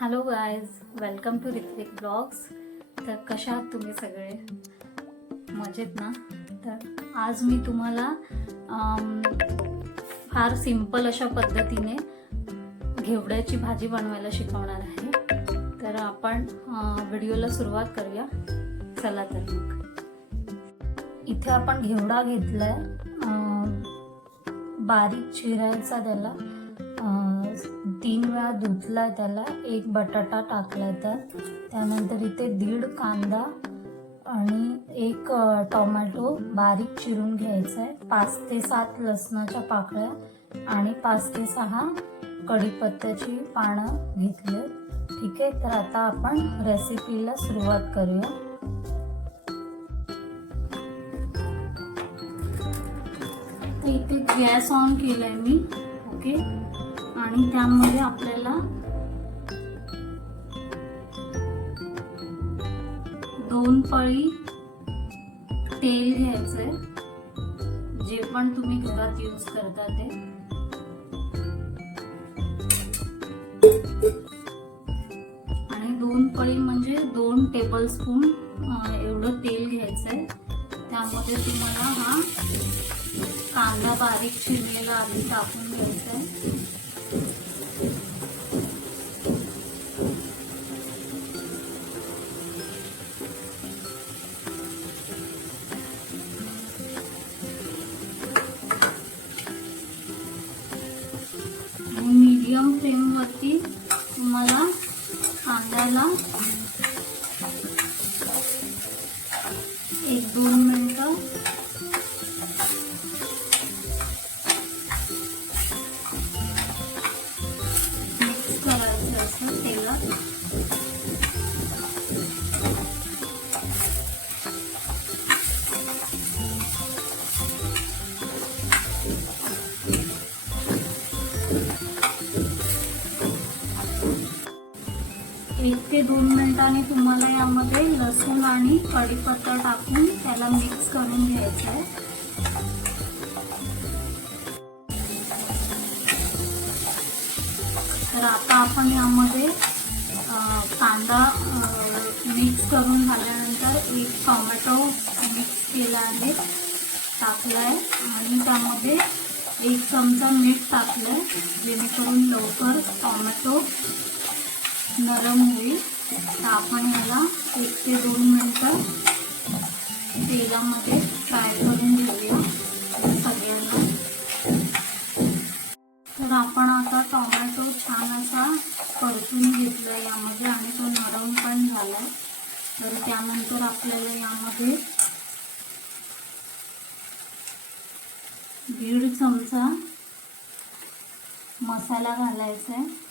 Hello guys, welcome to Ritvik vlogs. तर कशा आहात तुम्ही सगळे? मजेत ना? तर आज मी तुम्हाला फार सिंपल अशा पद्धतीने घेवड्याची भाजी बनवायला शिकवणार आहे. तर आपण व्हिडिओला सुरुवात करूया. चला तर मग. इथे आपण घेवडा घेतलाय, बारीक चिरायचा, त्याला 3 वेळा धुतलाय, त्याला 1 बटाटा टाकलाय, त्यानंतर इथे 1.5 कांदा आणि 1 टोमॅटो बारीक चिरून घ्यायचा आहे, 5 ते 7 लसणाच्या पाकळ्या आणि 5 ते 6 कढीपत्त्याची पानं घेतली. ठीक आहे, तर आता आपण रेसिपीला सुरुवात करूया. इथे गॅस ऑन केलाय मी. ओके, आणि त्यामध्ये आपल्याला 2 पळी तेल घ्यायचंय, जे पण तुम्ही घरात यूज करता ते. आणि 2 पळी म्हणजे 2 टेबलस्पून एवढं तेल घ्यायचंय. त्यामध्ये तुम्हाला हा कांदा बारीक चिरलेला आधी टाकून घ्यायचा आहे. मीडियम फ्लेम वरती तुम्हाला कांद्याला 1-2 मिनिटं मिक्स करायचं असं तेलात. एक ते 2 मिनिटांनी तुम्हाला यामध्ये लसूण आणि कढीपत्ता टाकून त्याला मिक्स करून घ्यायचं आहे. तर आता आपण यामध्ये कांदा मिक्स करून झाल्यानंतर 1 टोमॅटो मिक्स केला आहे, टाकलाय, आणि त्यामध्ये 1 चमचा मीठ टाकलंय, जेणेकरून लवकर टोमॅटो नरम होईल. तर आपण याला 1 ते 2 मिनिटं तेलामध्ये फ्राय करून घेऊया सगळ्यांना. तर आपण आता टोमॅटो छान असा परतून घेतला यामध्ये, आणि तो नरम पण झालाय. तर त्यानंतर आपल्याला यामध्ये 1.5 चमचा मसाला घालायचा आहे,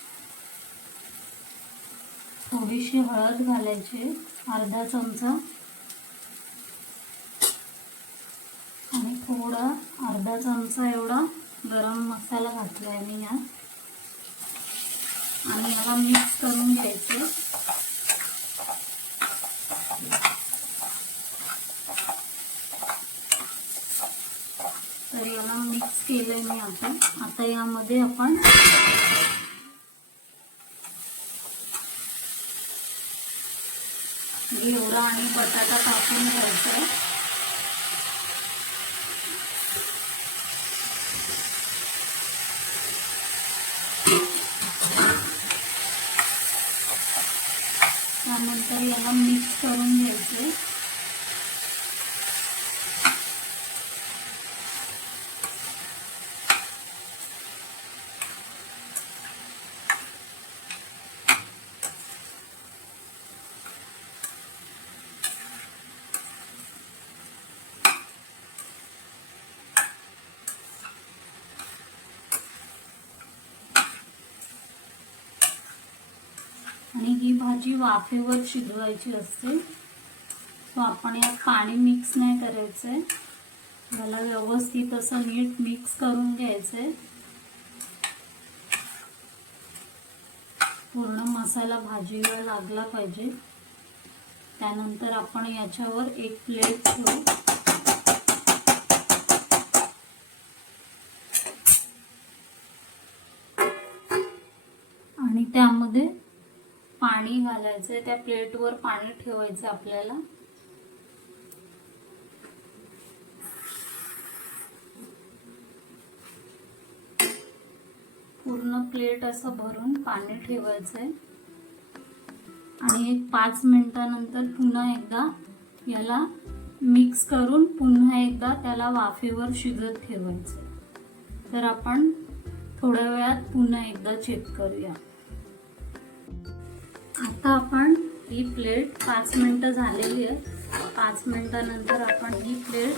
थोडीशी हळद घालायची, अर्धा चमचा, आणि थोडा अर्धा चमचा एवढा गरम मसाला घातलाय मी यात, आणि याला मिक्स करून घ्यायचं. तर याला मिक्स केलंय मी. आता यामध्ये आपण घेवडा आणि बटाटा टाकून घ्यायचा आहे. त्यानंतर याला मिक्स करून घ्यायचे. आणि ही भाजी वाफेवर शिजवायची असते, सो आपण यात पाणी मिक्स नाही करायचंय. याला व्यवस्थित असं नीट मिक्स करून घ्यायचंय. पूर्ण मसाला भाजीला लागला पाहिजे. त्यानंतर आपण याच्यावर 1 प्लेट ठेवू. आणि त्यामध्ये पाणी घालायचंय, त्या प्लेटवर पाणी ठेवायचं आपल्याला. पूर्ण प्लेट असं भरून पाणी ठेवायचंय आणि एक 5 मिनिटानंतर पुन्हा एकदा याला मिक्स करून पुन्हा एकदा त्याला वाफेवर शिजत ठेवायचं. तर आपण थोड्या वेळात पुन्हा एकदा चेक करूया. आता आपण ही प्लेट 5 मिनिटं झालेली आहे. 5 मिनिटानंतर आपण ही प्लेट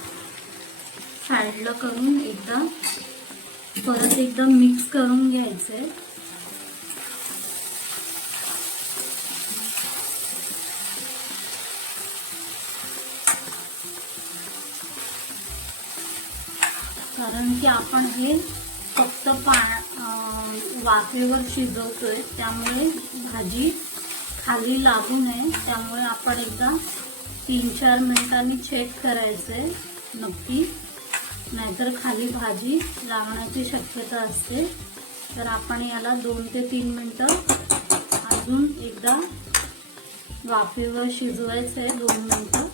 साईडला करून एकदा परत एकदा मिक्स करून घ्यायचंय. कारण की आपण हे फक्त वाफेवर शिजवतोय, त्यामुळे भाजी खाली लागू नये. त्यामुळे आपण एकदा 3-4 मिनिटांनी चेक करायचंय नक्की, नाहीतर खाली भाजी लागण्याची शक्यता असते. तर आपण याला 2 ते 3 मिनिटं अजून एकदा वाफेवर शिजवायचंय. 2 मिनिटं.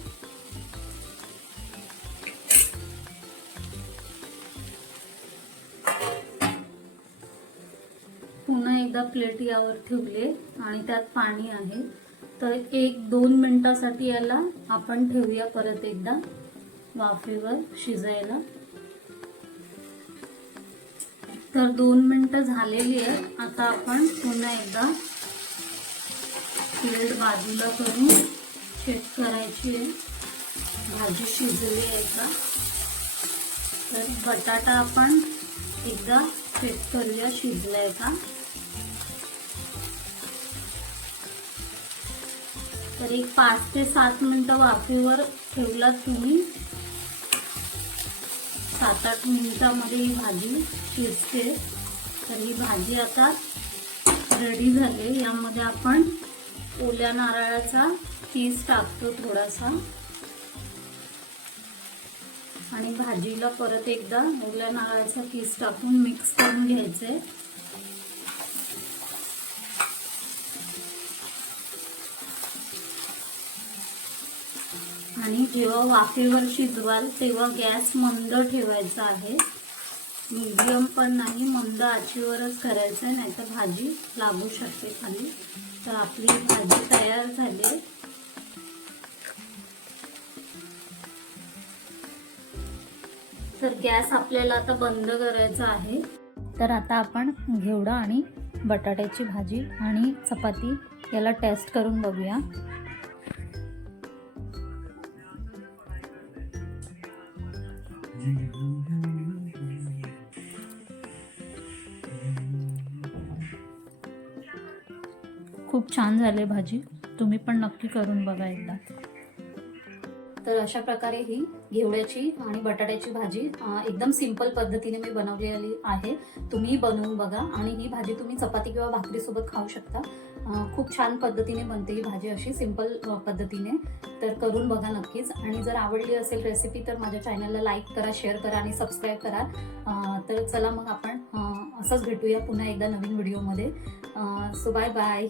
पुन्हा एकदा प्लेट यावर ठेवले आणि त्यात पाणी आहे. तर 1-2 मिनिटासाठी याला आपण ठेवूया परत एकदा वाफेवर शिजायला. तर 2 मिनिटं झालेली आहेत. आता आपण पुन्हा एकदा प्लेट बाजूला करून चेक करायची आहे भाजी शिजली आहे का. तर बटाटा आपण एकदा चेक करूया शिजलाय का. तर एक 5 ते 7 मिनिटं वाफेवर ठेवला तुम्ही. 7-8 मिनिटांमध्ये ही भाजी शिजते. तर ही भाजी आता रेडी झाली. यामध्ये आपण ओल्या नारळाचा कीस टाकतो थोडासा आणि भाजीला परत एकदा ओल्या नारळाचा कीस टाकून मिक्स करून घ्यायचे. आणि जेव्हा वाफेवर शिजवाल तेव्हा गॅस मंद ठेवायचा आहे. मीडियम पण नाही, मंद आचेवरच करायचं आहे, नाहीतर भाजी लागू शकते खाली. तर आपली भाजी तयार झाली. तर गॅस आपल्याला आता बंद करायचा आहे. तर आता आपण घेवडा आणि बटाट्याची भाजी आणि चपाती याला टेस्ट करून बघूया. खूप छान झाले भाजी. तुम्ही पण नक्की करून बघा एकदा. तर अशा प्रकारे ही घेवड्याची आणि बटाट्याची भाजी एकदम सिंपल पद्धतीने मी बनवलेली आहे. तुम्ही बनवून बघा आणि ही भाजी तुम्ही चपाती किंवा भाकरीसोबत खाऊ शकता. खूप छान पद्धतीने बनते ही भाजी अशी सिंपल पद्धतीने. तर करून बघा नक्कीच. आणि जर आवडली असेल रेसिपी तर माझ्या चॅनलला लाईक करा, शेअर करा आणि सबस्क्राईब करा. तर चला मग आपण असंच भेटूया पुन्हा एकदा नवीन व्हिडिओमध्ये. So bye bye.